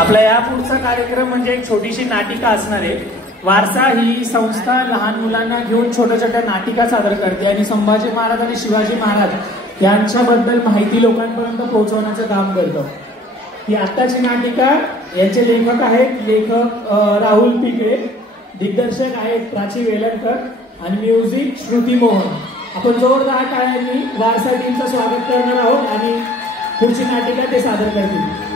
आपला या पुढचा कार्यक्रम म्हणजे एक छोटीशी नाटिका असणार आहे. वारसा ही संस्था लहान मुलांना घेऊन छोट्या छोट्या नाटिका सादर करते आणि संभाजी महाराज आणि शिवाजी महाराज यांच्याबद्दल माहिती लोकांपर्यंत पोहोचवण्याचं काम करतो. ही आत्ताची नाटिका याचे लेखक आहेत राहुल पिके, दिग्दर्शक आहेत प्राची वेलणकर आणि म्युझिक श्रुती मोहन. आपण जोरदार टाळ्यांनी वारसा टीमचं स्वागत करणार आहोत आणि पुढची नाटिका ते सादर करतील.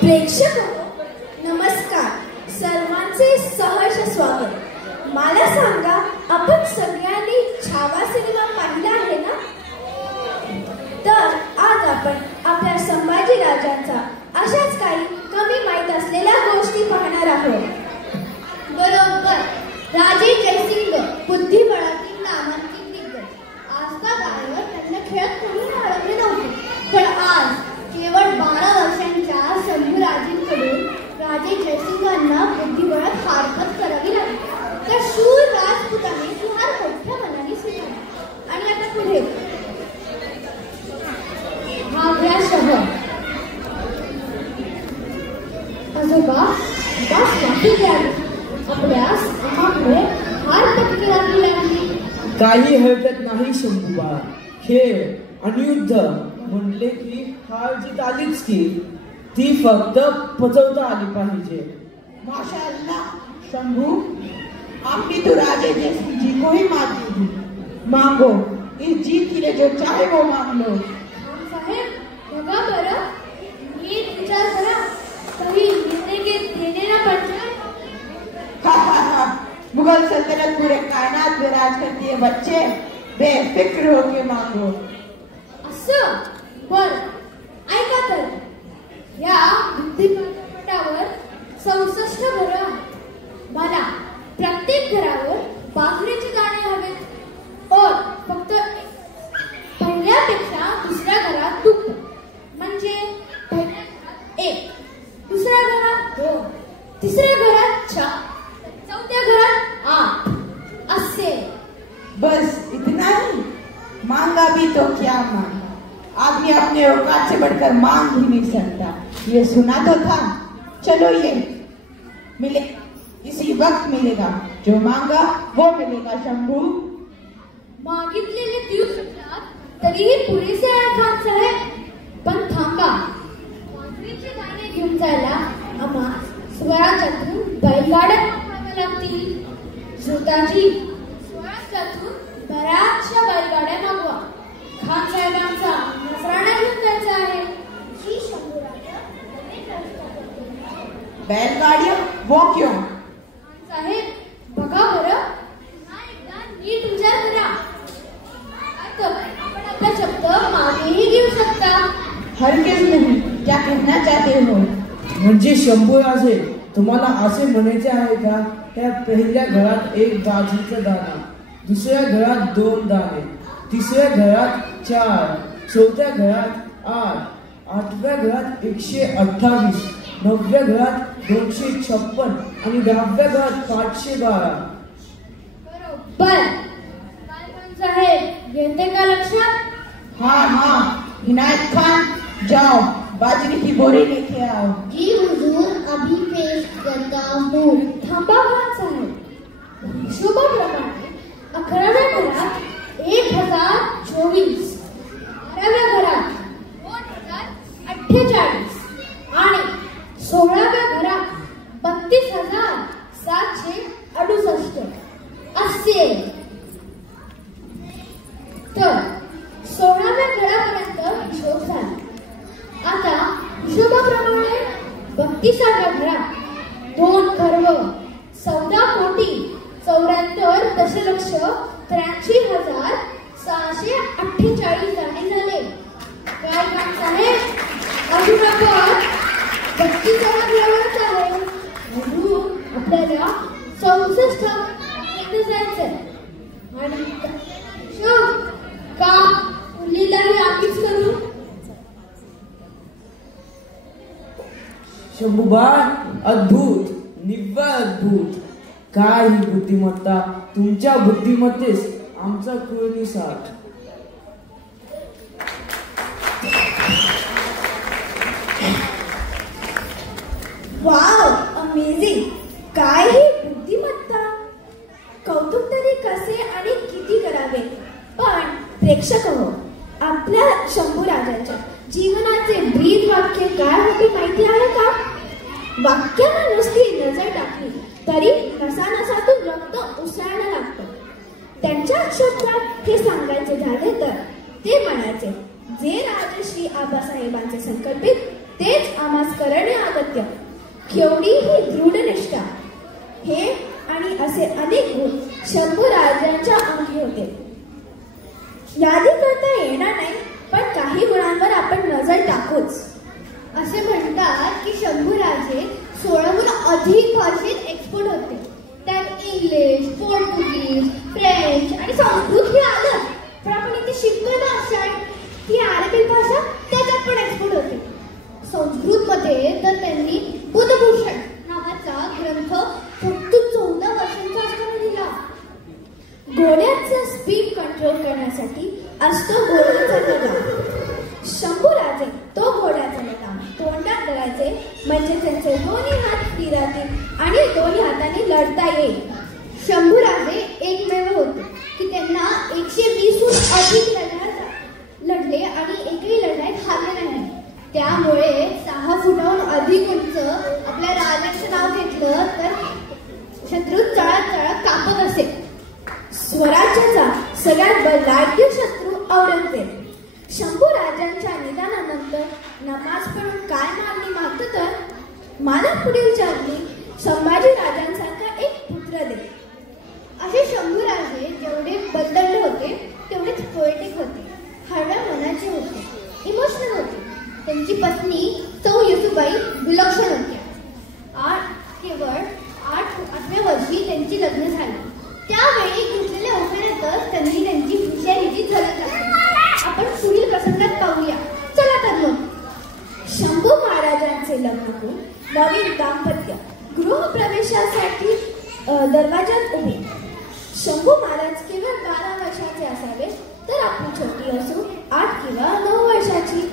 प्रेक्षक नमस्कार, सर्वांचे सहर्ष स्वागत. मला सांगा, आपण सगळ्यांनी छावा सिनेमा पाहिला आहे ना? तर आज आपण आपल्या संभाजी राजांचा अशाच काही कमी माहीत असलेल्या गोष्टी पाहणार आहोत. बरोबर, राजे जयसिंग बुद्धिबळातील नामांकित दिग्गज. आजच्या काळावर त्यांना खेळत कोणी अडवले नव्हते, पण आज केवळ 12 वर्षांच्या शंभूराजेंकडून राजे जयसिंगांना बुद्धिबळात हारपत करावी लागली. त्या शूर राजपुताने फार मोठ्या मनाने स्वीकारली. आणि आता पुढे आग्रा शहर. आजोबा बस वाटी द्यावी, आपल्यास आम्हाकडे हारपत करावी लागली. काही हरकत नाही शंभूबा, खेळ आणि युद्ध म्हणले की हार जीत आलीच की, ती फक्त पचवता आली पाहिजे. माशाअल्लाह शंभू, आपकी तो राजे जैसी जी को ही मार दी. मांगो, इस जीत के लिए जो चाहे वो मांग लो. साहेब बघा बरं, नीट विचार करा, कहीं देने ना पड़ जाए. मुगल सल्तनत पूरे कायनात में राज करती है बच्चे, बेफिक्र होके मांगो. असं बर, ऐका तर, या बुद्धिपटावर 64 घरं आहेत. मला प्रत्येक घरावर बाजरीचे दाणे हवेत और फक्त पहिल्यापेक्षा दुसऱ्या घरात दुखत, म्हणजे पहिल्या घरात 1, दुसऱ्या घरात 2, तिसऱ्या घरात 4, चौथ्या घरात 8 असे. बस इतना ही? मांगा भी तो क्या मांगा, आदमी अपने औकात से बढ़कर मांग ही नहीं सकता. ये सुना तो था. चलो ये मिले, इसी वक्त मिलेगा. जो मांगा वो मिलेगा शंभू. मागितलेले देऊ शकतात तरीही पुरेसे आहे खान साहेब. पण थांबा, बाजरीचे दाणे घेऊन जायला आम्हा स्वराज्यातून बैलगाड्या वापराव्या लागतील. सुताजी, स्वराज्यातून बऱ्याचशा बैलगाड्या मागवा. खान साहेबांचा नजराणा घेऊन जायचा आहे. जी शंभूराजा, बैलगाड़ियां वो क्यों? साहेब बघा बरं, एकदा नीट विचार करा. आपण आपला शब्द मागेही घेऊ शकता. हरगिज नहीं. क्या कहना चाहते हो? म्हणजे शंभूराजे, तुम्हाला असे म्हणायचे आहे का, त्या पहिल्या घरात 1 बाजरीचा दाणा, दुसऱ्या घरात 2 दाणे, तिसऱ्या घरात 4, चौथ्या घरात 8, 8व्या घरात 128, 9व्या घरात 256 आणि 10व्या घरात 512. बरोबर साहेब, येते का लक्षात? हाँ, इनायत खान, जाओ बाजरी की बोरी लेके आओ. जी हुजूर, अभी पेश करता हूँ. थांबा खान साहेब. हिशोबाप्रमाणे 11व्या घरात 1024, 12व्या घरात 2048 आणि 16व्या घरात 32,768 असे. तर 16व्या घरापर्यंत हिशोब झाला. आता हिशोबाप्रमाणे 32व्या घरात 2 खर्व 14 कोटी 74 दशलक्ष 83,648 दाणे झाले. काय काम साहेब, अजून आपण 32व्या घरावरच आहे. आपल्याला 64 जायचंय आणि शंभूबाळ, अद्भुत, निव्वळ अद्भुत. काय ही बुद्धिमत्ता! तुमच्या बुद्धिमत्तेस आमचा कुळनिसाद. Wow, amazing! काय ही बुद्धिमत्ता! कौतुक तरी कसे आणि किती करावे. पण प्रेक्षक हो, आपल्या शंभूराजांच्या जीवनाचे ब्रीद वाक्य काय होते माहिती आहे का? वाक्याला नुसती नजर टाकली तरी नसानसातून रक्त उसळायला लागतं. त्यांच्या शब्दात हे सांगायचे झाले तर ते म्हणायचे, जे राजश्री आबासाहेबांचे संकल्पित तेच आम्हास करणे अगत्य. केवढी ही दृढ निष्ठा! हे आणि असे अनेक गुण शंभूराजांच्या अंगी होते. यादी करता येणार नाही, पण काही गुणांवर आपण नजर टाकूच. असे म्हणतात की शंभूराजे 16हून अधिक भाषेत एक्सपर्ट होते. त्यात इंग्लिश, पोर्तुगीज, फ्रेंच आणि संस्कृत हे आलं. पण आपण इथे शिकतोय भाषा ती अरेबिक भाषा, त्याच्यात पण एक्सपर्ट होते. संस्कृतमध्ये तर त्यांनी बुधभूषण नावाचा ग्रंथ फक्त 14 वर्षांचा असताना लिहिला. घोड्याचा स्पीड कंट्रोल करण्यासाठी असतो घोड्याचा लगाम. शंभूराजे तो घोड्याचा लगाम तोंडात धरायचे, म्हणजे त्यांचे दोन्ही हात फ्री राहतील आणि दोन्ही हाताने लढता येईल. शंभूराजे एकमेव होते की त्यांना 120हून अधिक लढाया लढले आणि एकही लढाईत हारले नाही. त्यामुळे 6 फुटाहून अधिक उंच आपल्या राजाचे नाव घेतलं तर शत्रू चळत चळत कापत असे. स्वराज्याचा सगळ्यात बलाढ्य शत्रू औरंगजेब. शंभूराजांच्या निधनानंतर नमाज पढून काय मागणी मागतो तर, मला पुढे विचारली, संभाजी राजांसारखा एक पुत्र दे. असे शंभूराजे जेवढे बदलले होते तेवढेच पोएटिक होते, हळव्या मनाचे होते, इमोशनल होते. त्यांची पत्नी सौ येसूबाई विलक्षण होत्या. केवळ 8व्या वर्षी त्यांची लग्न झाली. त्यावेळी घेतलेल्या उमेदच त्यांनी त्यांची हुशारीची झलक लागली. आपण पुढील प्रसंगात पाहूया. चला तर मग. शंभू महाराजांचे लग्न होऊन नवीन दाम्पत्य गृहप्रवेशासाठी दरवाजात उभे. शंभू महाराज केवळ 12 वर्षाचे असावे तर आपली छोटी असू 8 किंवा 9 वर्षाची.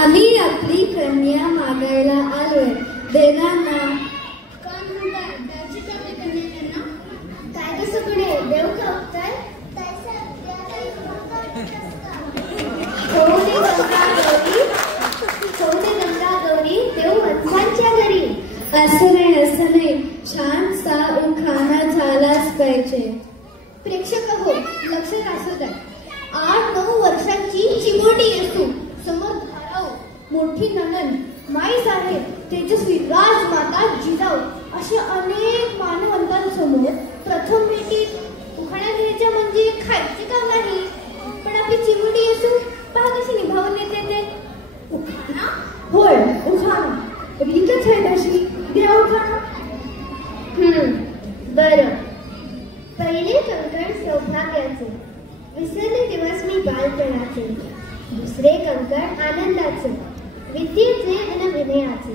आम्ही आपली कन्या मागायला आलोय, देणार ना? काय कसं कडे देव काय गंगा गौरी देव वत्सांच्या घरी. असं नाही, छानसा उखाणा झालाच पाहिजे. प्रेक्षक हो, लक्षात असू द्या. 8-9 वर्षांची चिमोटी येसू, समोर धाराव, मोठी नणंद, माई साहेब, तेजस्वी राजमाता जिजाऊ असे अनेक मानवंतांसमोर प्रथम भेटीत उखाणा घ्यायच्या म्हणजे खायचे काम नाही. पण आपली चिमोटी येसू पहा कशी निभावून येते ते. उखाणा? होय, उखाणा. रीतच आहे तशी. द्या उखाणा. बरं. पहिले कंकण सौभाग्याचे, विसरले दिवस मी बालपणाचे. दुसरे कंकण आनंदाचे, विद्येचे आणि विनयाचे.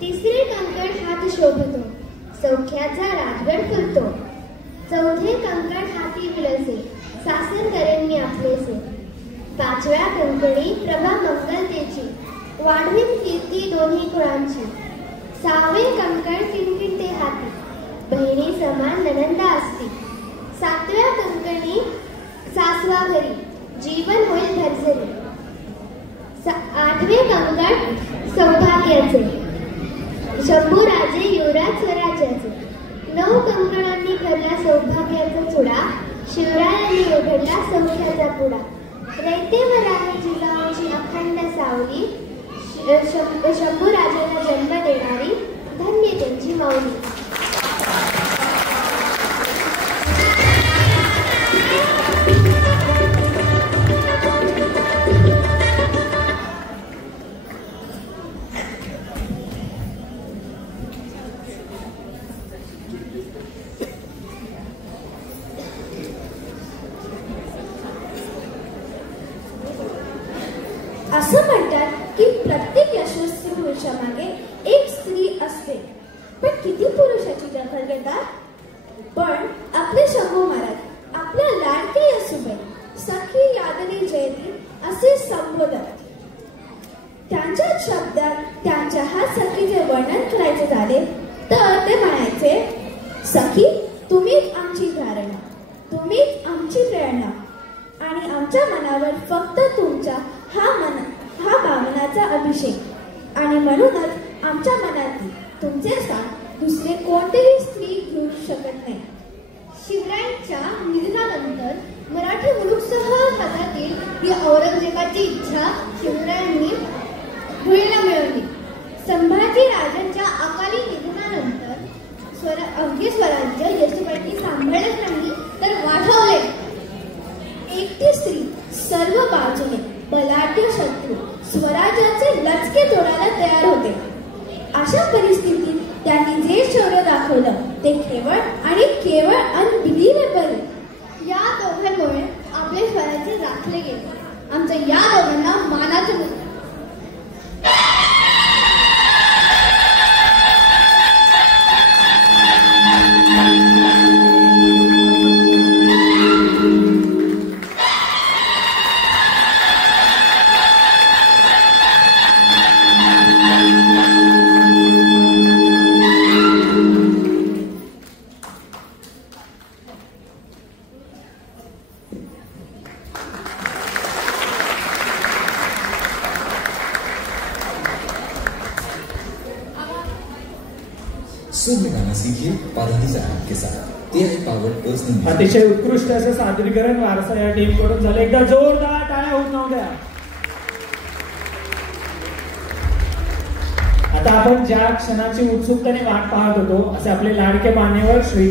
तिसरे कंकण हात शोभतो, सौख्याचा राजगड फुलतो. चौथे कंकण हाती विलसे, शासन करेन मी आपलेसे. 5व्या कंकणी प्रभा मंगलतेची, वाढवीन कीर्ती दोन्ही कुळांची. 6वे कंकण किणकिणते हाती, बहिणी समान ननंदा असती. 7व्या कंकणी सासवा घरी, जीवन होईल भरभरी. 8वे कंकण सौभाग्याचे, शंभूराजे युवराज स्वराज्याचे. 9 कंकणांनी भरला सौभाग्याचा चुडा, शिवरायांनी उघडला सौख्याचा पुडा. रयते व राणी जिजाऊंची अखंड सावली, शंभूराजेला जन्म देणारी, धन्य त्यांची माऊली. असं म्हणतात की प्रत्येक यशस्वी पुरुषामागे एक स्त्री असते, पण किती पुरुषाची दखल घेतात? पण आपले शंभू महाराज आपल्या लाडके येसूबाई सखी यादनी जयती असे संबोधत. त्यांच्या शब्दात त्यांच्या ह्या सखीचे वर्णन करायचे झाले तर ते म्हणायचे, सखी तुम्हीच आमची धारणा, तुम्हीच आमची प्रेरणा आणि आमच्या मनावर फक्त तुमच्या हा भावनाचा अभिषेक. आणि म्हणूनच आमच्या मनातील तुमचे स्थान दुसरे कोणतेही स्त्री घेऊ शकत नाही. शिवरायांच्या निधनानंतर मराठी मुलुकसह हातातील ही औरंगजेबाची इच्छा शिवरायांनी धुळीला मिळवली. संभाजी राजांच्या अकाली निधनानंतर अवघे स्वराज्य येसूबाईंनी सांभाळत नाही तर वाढवले. एकटी स्त्री सर्व बाजूने बलाढ्य शत्रू स्वराज्याचे लचके तोडायला तयार होते. अशा परिस्थितीत त्यांनी जे शौर्य दाखवलं ते केवळ आणि केवळ अनबिलिव्हेबल. या दोघांमुळे आपले स्वराज्य राखले गेले. आमच्या या दोघांना मानाचे शुभ गाना सीखिए पाधानी साहब के साथ. ते आहे पावर पर्सनल. अतिशय उत्कृष्ट असं सादरीकरण वारसा या टीम कडून झालं. एकदा जोरदार टाळ्या होत नव्हत्या. आता आपण ज्या क्षणाची उत्सुकतेने वाट पाहत होतो असे आपले लाडके मान्यवर श्री